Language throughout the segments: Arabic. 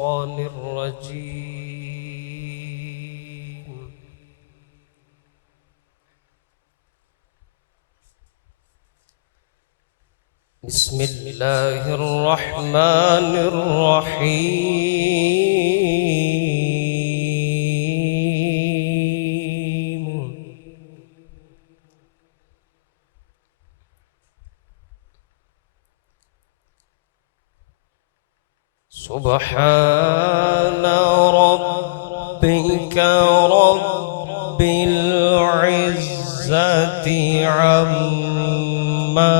الشيطان الرجيم. بسم الله الرحمن الرحيم. سبحان ربك رب العزة عما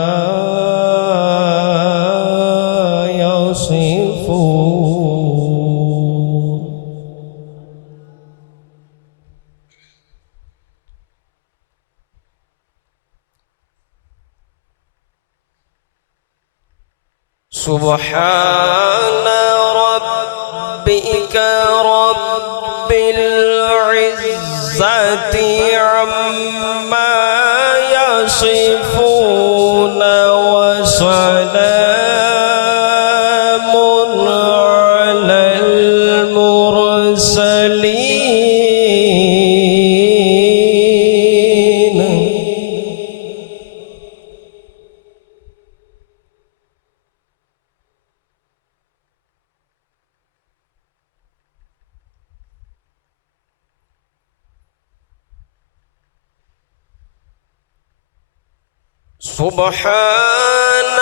يصفون. سبحان ربك رب العزة عما يصفون وسلام على المرسلين. سبحان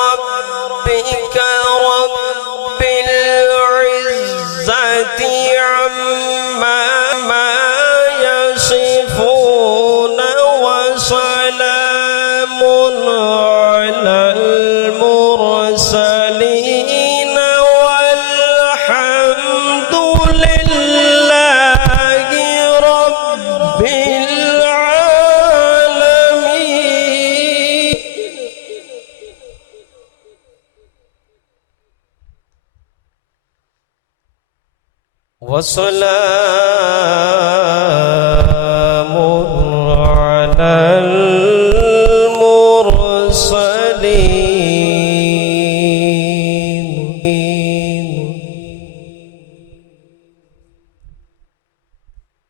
ربك رب العزة عما يصفون وسلام على المرسلين والحمد لله رب العالمين. وسلام على المرسلين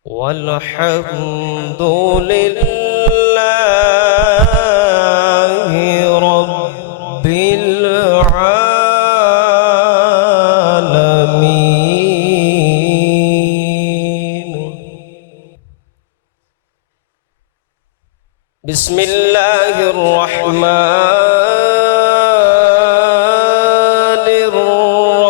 والحمد لله رب العالمين. بسم الله الرحمن الرحيم.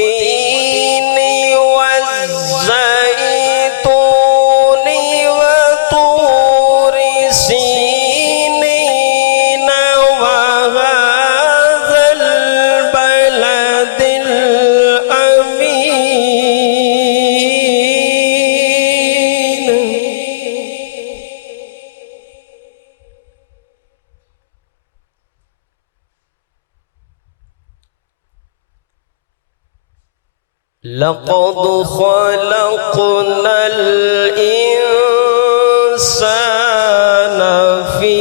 والتين والزيتون وطور سينين وهذا البلد الأمين. لقد خلقنا الإنسان في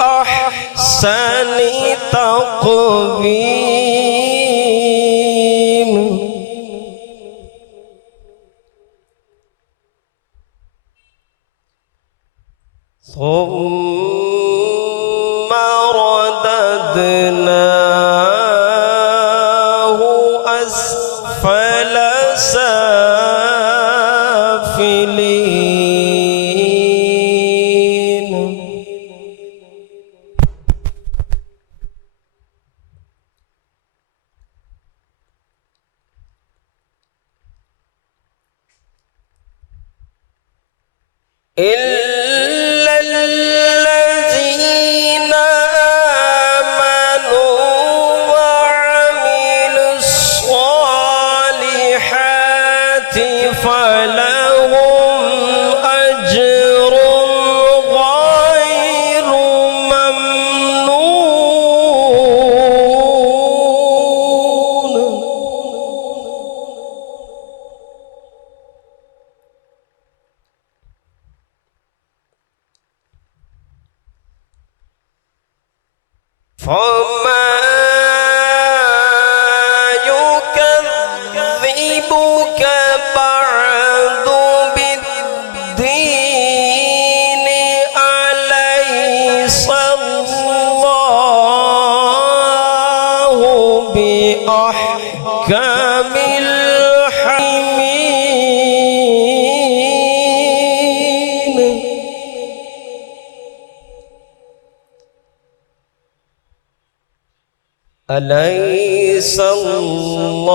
أحسن تقويم. ثم رددناه أسفل سافلين. إلا الذين آمنوا وعملوا الصالحات فلهم أجر غير ممنون. بأحكم الحاكمين. أليس الله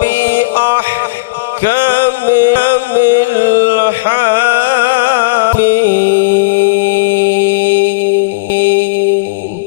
بأحكم